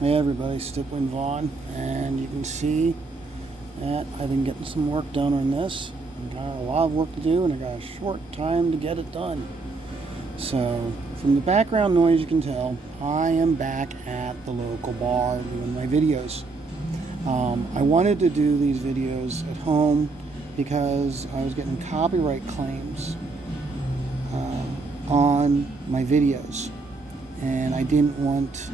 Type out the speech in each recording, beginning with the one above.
Hey everybody, Stippling Vaughn, and you can see that I've been getting some work done on this. I've got a lot of work to do and I got a short time to get it done. So, from the background noise you can tell, I am back at the local bar doing my videos. I wanted to do these videos at home because I was getting copyright claims on my videos, and I didn't want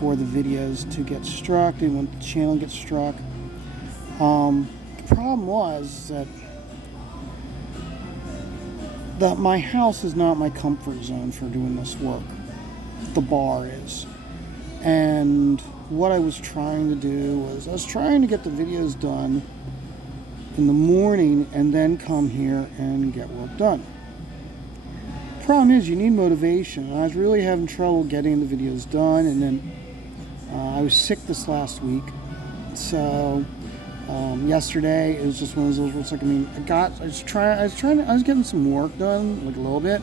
for the videos to get struck. I didn't want the channel to get struck. The problem was that my house is not my comfort zone for doing this work. The bar is. And what I was trying to do was I was trying to get the videos done in the morning and then come here and get work done. Problem is, you need motivation. I was really having trouble getting the videos done, and then I was sick this last week. So yesterday it was just one of those where it's like, I was getting some work done, like a little bit,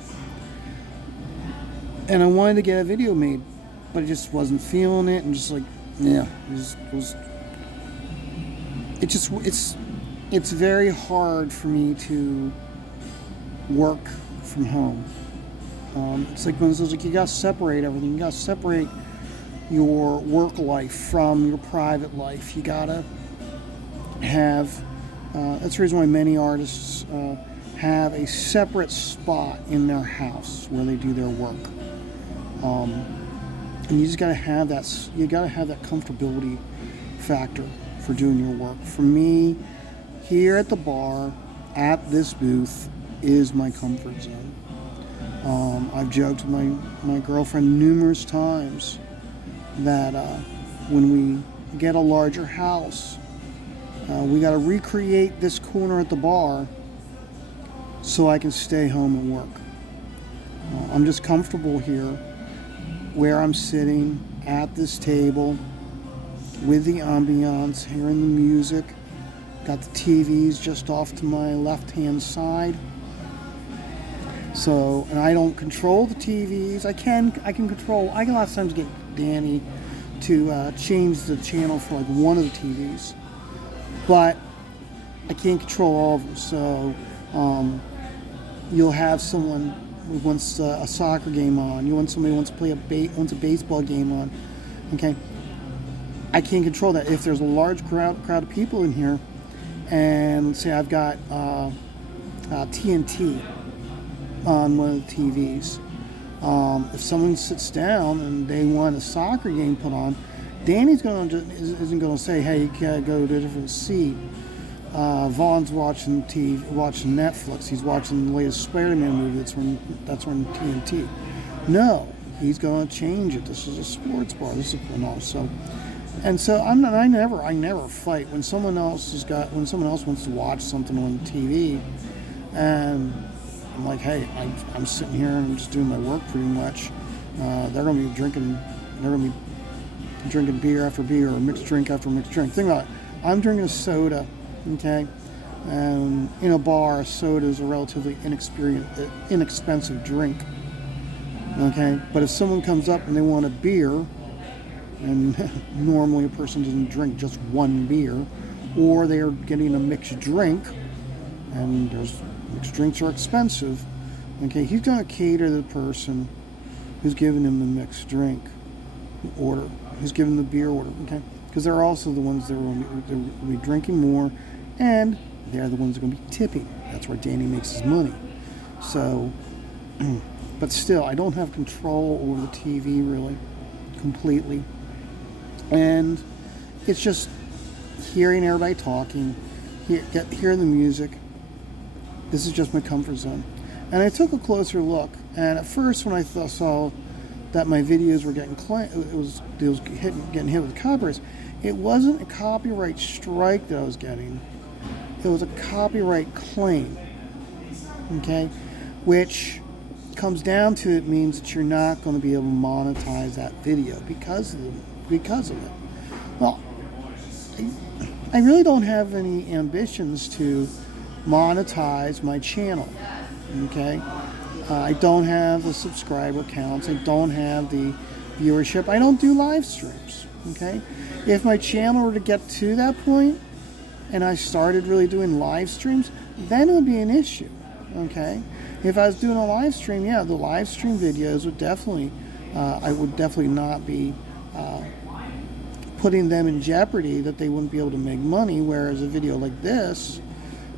and I wanted to get a video made, but I just wasn't feeling it, and just like, yeah, it's very hard for me to work from home. It's like when it's like you gotta separate everything. You gotta separate your work life from your private life. You gotta have. That's the reason why many artists have a separate spot in their house where they do their work. And you just gotta have that. You gotta have that comfortability factor for doing your work. For me, here at the bar, at this booth, is my comfort zone. I've joked with my girlfriend numerous times that when we get a larger house, we got to recreate this corner at the bar so I can stay home and work. I'm just comfortable here where I'm sitting at this table with the ambiance, hearing the music. Got the TVs just off to my left-hand side. So, and I don't control the TVs. I can control. I can a lot of times get Danny to change the channel for like one of the TVs, but I can't control all of them. So, you'll have someone who wants a soccer game on. You want somebody who wants to play wants a baseball game on. Okay, I can't control that. If there's a large crowd of people in here, and let's say I've got TNT on one of the TVs. If someone sits down and they want a soccer game put on, Danny's isn't going to say, "Hey, you gotta go to a different seat." Vaughn's watching watching Netflix. He's watching the latest Spider-Man movie. That's on TNT. No, he's going to change it. This is a sports bar. This is so. And so I never fight when someone else wants to watch something on TV, and I'm like, hey, I'm sitting here and I'm just doing my work pretty much. They're going to be drinking beer after beer or mixed drink after mixed drink. Think about it. I'm drinking a soda, okay? And in a bar, a soda is a relatively inexpensive drink, okay? But if someone comes up and they want a beer, and normally a person doesn't drink just one beer, or they are getting a mixed drink, and mixed drinks are expensive, okay, he's going to cater to the person who's giving him the mixed drink order, who's giving the beer order, okay, because they're also the ones that are going to be drinking more, and they're the ones that are going to be tipping. That's where Danny makes his money. So, but still, I don't have control over the TV really, completely. And it's just hearing everybody talking, hearing the music. This is just my comfort zone. And I took a closer look, and at first when I saw that my videos were getting getting hit with copyrights, it wasn't a copyright strike that I was getting. It was a copyright claim, okay? Which comes down to it means that you're not going to be able to monetize that video because of it. Well, I really don't have any ambitions to monetize my channel, okay? I don't have the subscriber counts. I don't have the viewership, I don't do live streams. Okay, if my channel were to get to that point and I started really doing live streams, then it would be an issue. Okay, if I was doing a live stream, yeah, the live stream videos would definitely, I would definitely not be putting them in jeopardy that they wouldn't be able to make money. Whereas a video like this,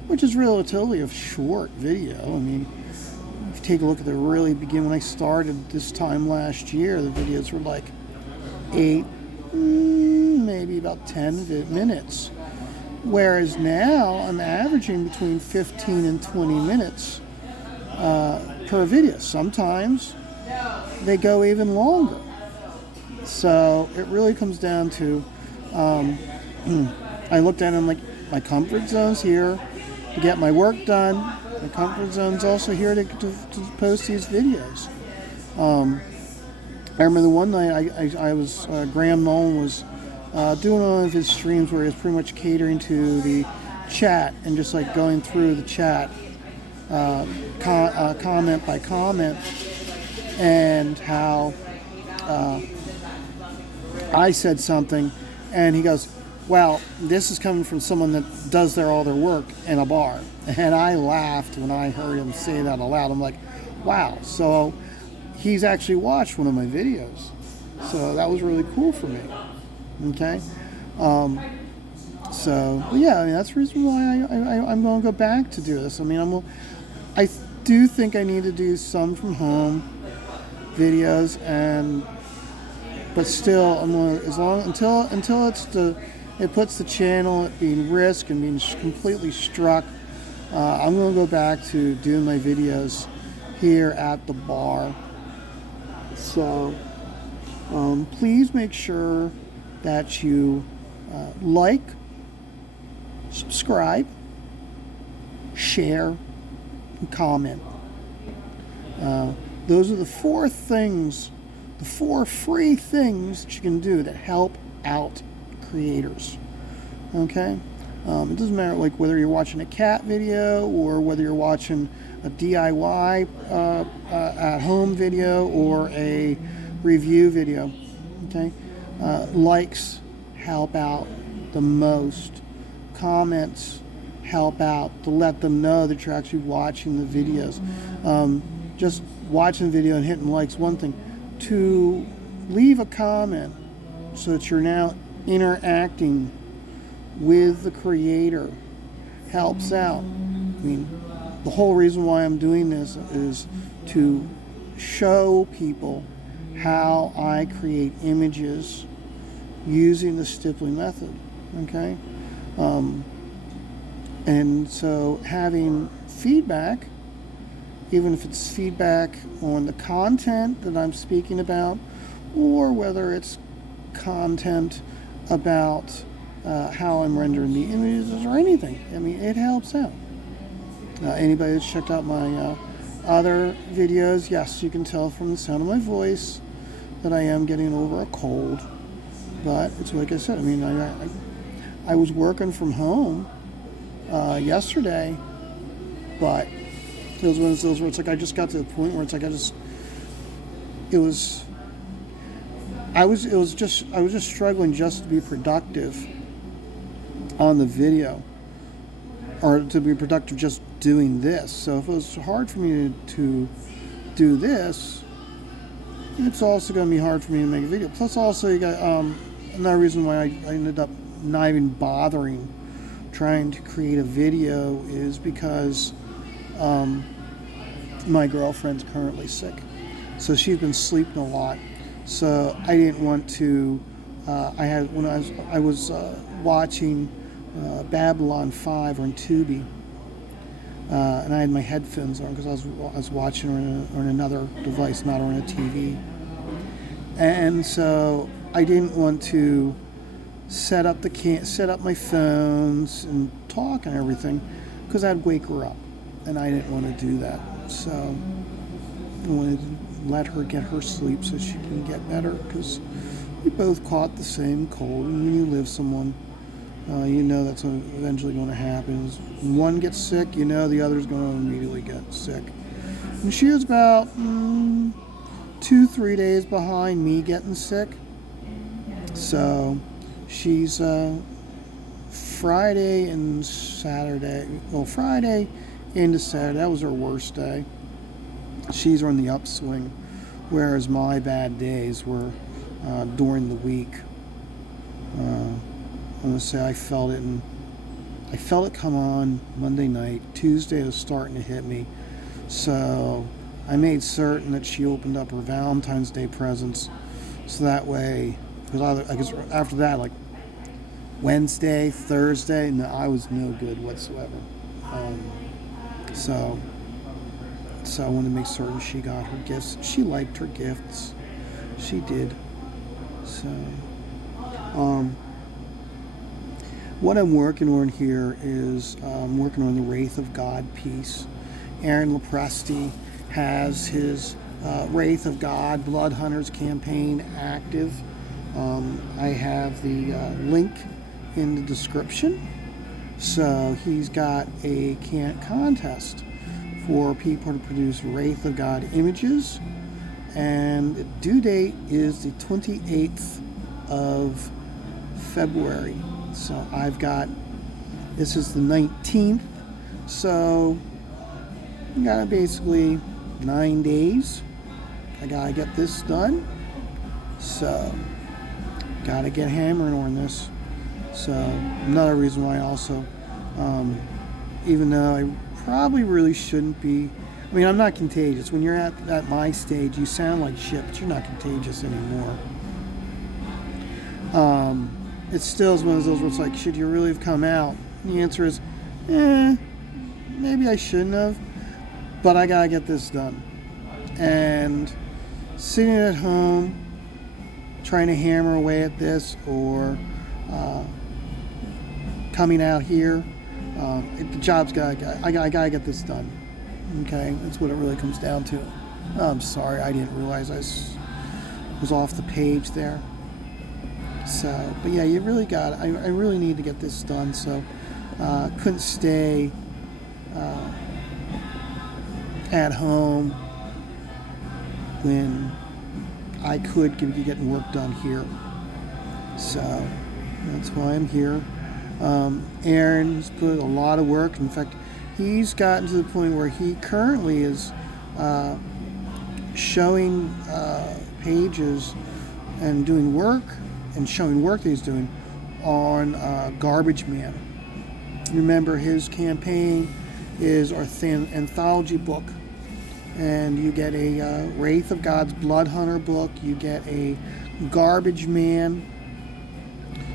which is relatively a short video, I mean, if you take a look at the really beginning, when I started this time last year, the videos were like 8, maybe about 10 minutes. Whereas now I'm averaging between 15 and 20 minutes per video. Sometimes they go even longer. So it really comes down to, I looked at it, I'm like, my comfort zone's here to get my work done. My comfort zone's also here to post these videos. I remember the one night I was, Graham Nolan was doing one of his streams where he was pretty much catering to the chat and just like going through the chat comment by comment, and how I said something and he goes, well, this is coming from someone that does all their work in a bar. And I laughed when I heard him say that aloud. I'm like, wow, so he's actually watched one of my videos. So that was really cool for me. Okay? So, but yeah, I mean, that's the reason why I'm going to go back to do this. I mean, I do think I need to do some from home videos, but still, I'm going to, until it puts the channel at being risk and being completely struck. I'm going to go back to doing my videos here at the bar. So please make sure that you like, subscribe, share, and comment. Those are the 4 things, the 4 free things that you can do that help out creators. Okay? It doesn't matter like whether you're watching a cat video or whether you're watching a DIY at home video or a review video. Okay? Likes help out the most. Comments help out to let them know that you're actually watching the videos. Just watching the video and hitting likes, one thing. To leave a comment so that you're now interacting with the creator helps out. I mean, the whole reason why I'm doing this is to show people how I create images using the Stippling method. Okay? And so having feedback, even if it's feedback on the content that I'm speaking about, or whether it's content about how I'm rendering the images or anything. I mean, it helps out. Anybody that's checked out my other videos, yes, you can tell from the sound of my voice that I am getting over a cold. But it's like I said, I mean, I was working from home yesterday, but it was one of those where it's like I just got to the point where it's like I was just struggling just to be productive on the video, or to be productive just doing this. So if it was hard for me to do this, it's also going to be hard for me to make a video. Plus also you got another reason why I ended up not even bothering trying to create a video is because my girlfriend's currently sick. So she's been sleeping a lot. So I didn't want to, I was watching Babylon 5 on Tubi, and I had my headphones on because I was watching on another device, not on a TV. And so I didn't want to set up my phones and talk and everything because I'd wake her up, and I didn't want to do that. So I wanted to let her get her sleep so she can get better, because we both caught the same cold, and when you live with someone, you know that's eventually going to happen. When one gets sick, you know the other's going to immediately get sick. And she was about 2-3 days behind me getting sick. So she's Friday and Saturday. Well, Friday into Saturday, that was her worst day. She's on the upswing, whereas my bad days were during the week. I'm gonna say I felt it come on Monday night. Tuesday it was starting to hit me, so I made certain that she opened up her Valentine's Day presents, so that way, because I guess after that, like Wednesday, Thursday, no, I was no good whatsoever. So I wanted to make certain she got her gifts. She liked her gifts. She did. So, what I'm working on here is I'm working on the Wraith of God piece. Aaron Lepresti has his Wraith of God Blood Hunters campaign active. I have the link in the description. So he's got a contest for people to produce Wraith of God images, and the due date is the 28th of February. So this is the 19th, so I got basically 9 days. I gotta get this done, so gotta get hammering on this. So another reason why also, even though I probably really shouldn't be, I mean, I'm not contagious. When you're at my stage, you sound like shit, but you're not contagious anymore. It still is one of those where it's like, should you really have come out? And the answer is, maybe I shouldn't have, but I gotta get this done. And sitting at home, trying to hammer away at this, or coming out here, the job's I gotta get this done. Okay, that's what it really comes down to. I'm sorry, I didn't realize I was off the page there. So, but yeah, you really I really need to get this done. So, couldn't stay at home when I could be getting work done here. So that's why I'm here. Aaron's put a lot of work. In fact, he's gotten to the point where he currently is showing pages and doing work and showing work that he's doing on Garbage Man. Remember, his campaign is our anthology book, and you get a Wraith of God's Blood Hunter book, you get a Garbage Man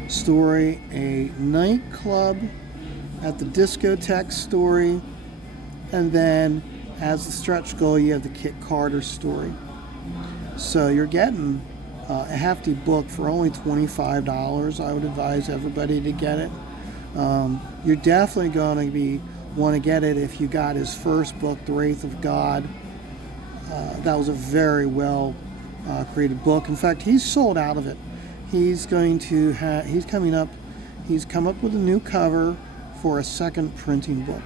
story, a nightclub at the discotheque story, and then as the stretch goal you have the Kit Carter story. So you're getting a hefty book for only $25. I would advise everybody to get it. You're definitely going to want to get it if you got his first book, The Wraith of God. That was a very well created book. In fact, he's sold out of it. He's come up with a new cover for a second printing book.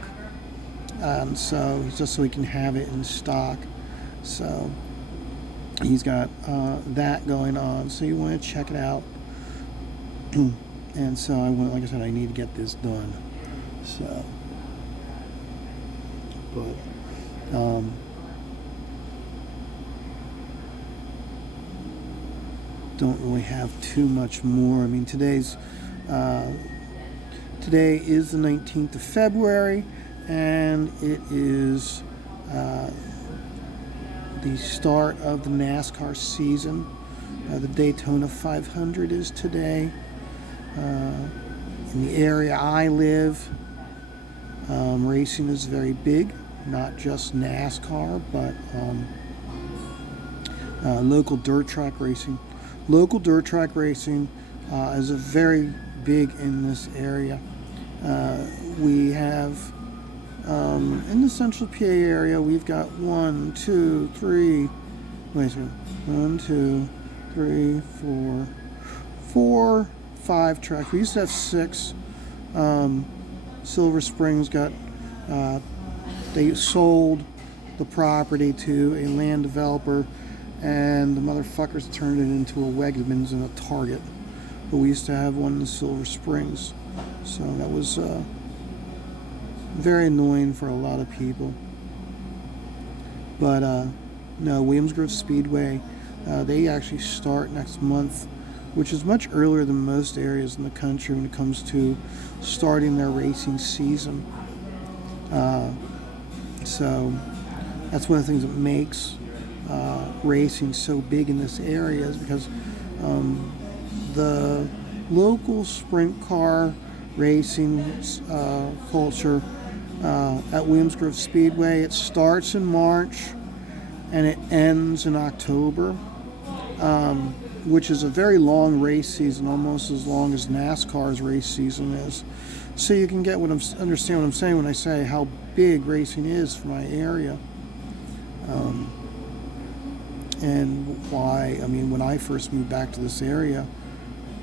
So just so he can have it in stock. So he's got that going on. So you want to check it out. And so like I said, I need to get this done. So, but don't really have too much more. I mean, today is the 19th of February, and it is the start of the NASCAR season. The Daytona 500 is today. In the area I live, racing is very big, not just NASCAR, but local dirt track racing. Local dirt track racing is a very big in this area. We have in the central PA area, we've got 5 tracks. We used to have 6. Silver Springs they sold the property to a land developer, and the motherfuckers turned it into a Wegmans and a Target. But we used to have one in Silver Springs, so that was very annoying for a lot of people. But no, Williams Grove Speedway, they actually start next month, which is much earlier than most areas in the country when it comes to starting their racing season. So that's one of the things that makes racing so big in this area, is because the local sprint car racing culture at Williams Grove Speedway, it starts in March and it ends in October, which is a very long race season, almost as long as NASCAR's race season is. So you can get understand what I'm saying when I say how big racing is for my area. And why, I mean, when I first moved back to this area,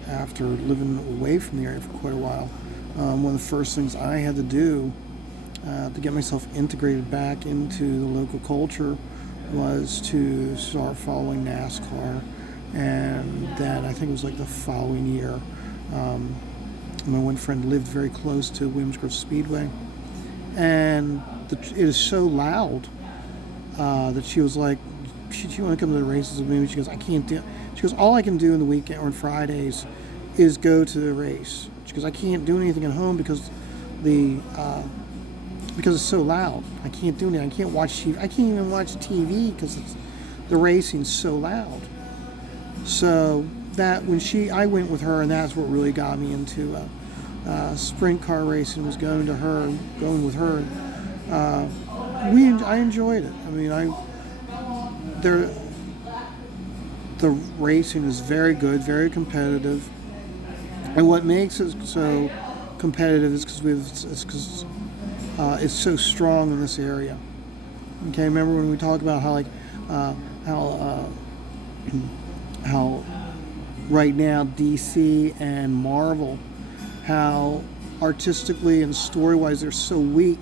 after living away from the area for quite a while, one of the first things I had to do to get myself integrated back into the local culture was to start following NASCAR. And then I think it was like the following year, my one friend lived very close to Williams Grove Speedway, and it is so loud that she was like, she want to come to the races with me? She goes, I can't do. She goes, all I can do in the weekend or on Fridays is go to the race. She goes, I can't do anything at home because it's so loud. I can't do anything. I can't watch TV. I can't even watch TV because the racing's so loud. So that I went with her, and that's what really got me into sprint car racing, was going with her. I enjoyed it. I mean, the racing is very good, very competitive, and what makes it so competitive is because it's so strong in this area. Okay, remember when we talked about how right now DC and Marvel, how artistically and story-wise they're so weak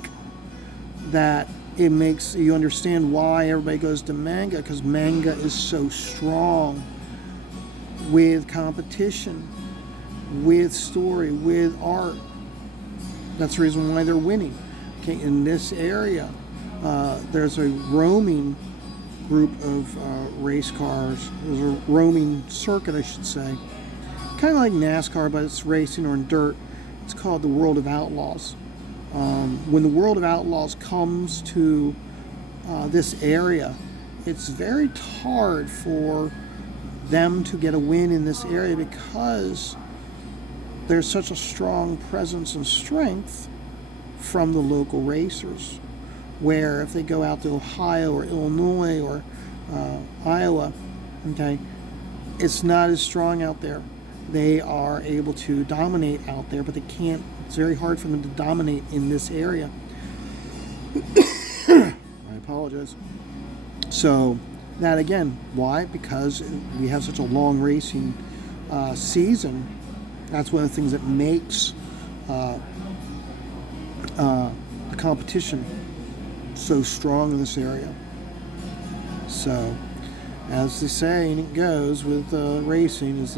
that it makes you understand why everybody goes to manga, because manga is so strong with competition, with story, with art. That's the reason why they're winning. Okay, in this area, there's a roaming group of race cars. There's a roaming circuit, I should say. Kind of like NASCAR, but it's racing or in dirt. It's called the World of Outlaws. When the World of Outlaws comes to this area, it's very hard for them to get a win in this area because there's such a strong presence and strength from the local racers, where if they go out to Ohio or Illinois or Iowa, okay, it's not as strong out there. They are able to dominate out there, but they can't. It's very hard for them to dominate in this area. I apologize. So that again, why? Because we have such a long racing season. That's one of the things that makes the competition so strong in this area. So, as the saying goes with racing, is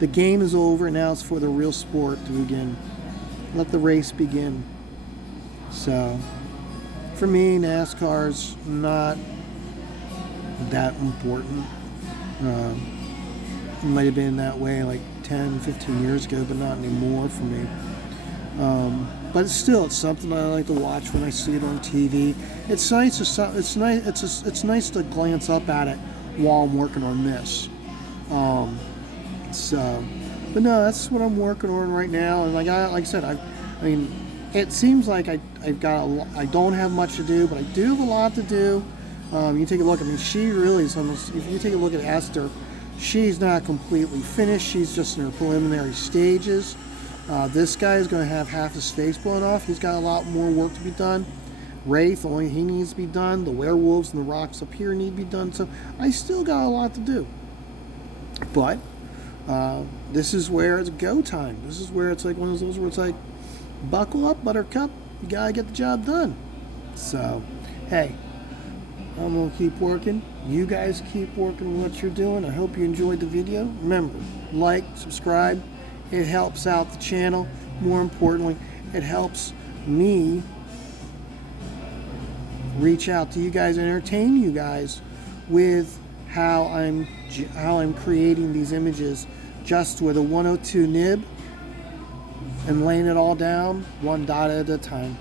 the game is over, now it's for the real sport to begin. Let the race begin. So, for me, NASCAR's not that important. It might have been that way like 10, 15 years ago, but not anymore for me. But it's something I like to watch when I see it on TV. It's nice. It's nice to glance up at it while I'm working on this. But no, that's what I'm working on right now. And like I said, I mean, it seems like I don't have much to do, but I do have a lot to do. You take a look. I mean, she really is almost. If you take a look at Esther, she's not completely finished. She's just in her preliminary stages. This guy is going to have half his face blown off. He's got a lot more work to be done. Wraith, only he needs to be done. The werewolves and the rocks up here need to be done. So I still got a lot to do. But this is where it's go time. This is where it's like one of those where it's like, buckle up, Buttercup. You got to get the job done. So, hey, I'm going to keep working. You guys keep working what you're doing. I hope you enjoyed the video. Remember, like, subscribe. It helps out the channel. More importantly, it helps me reach out to you guys, entertain you guys with how I'm creating these images just with a 102 nib and laying it all down one dot at a time.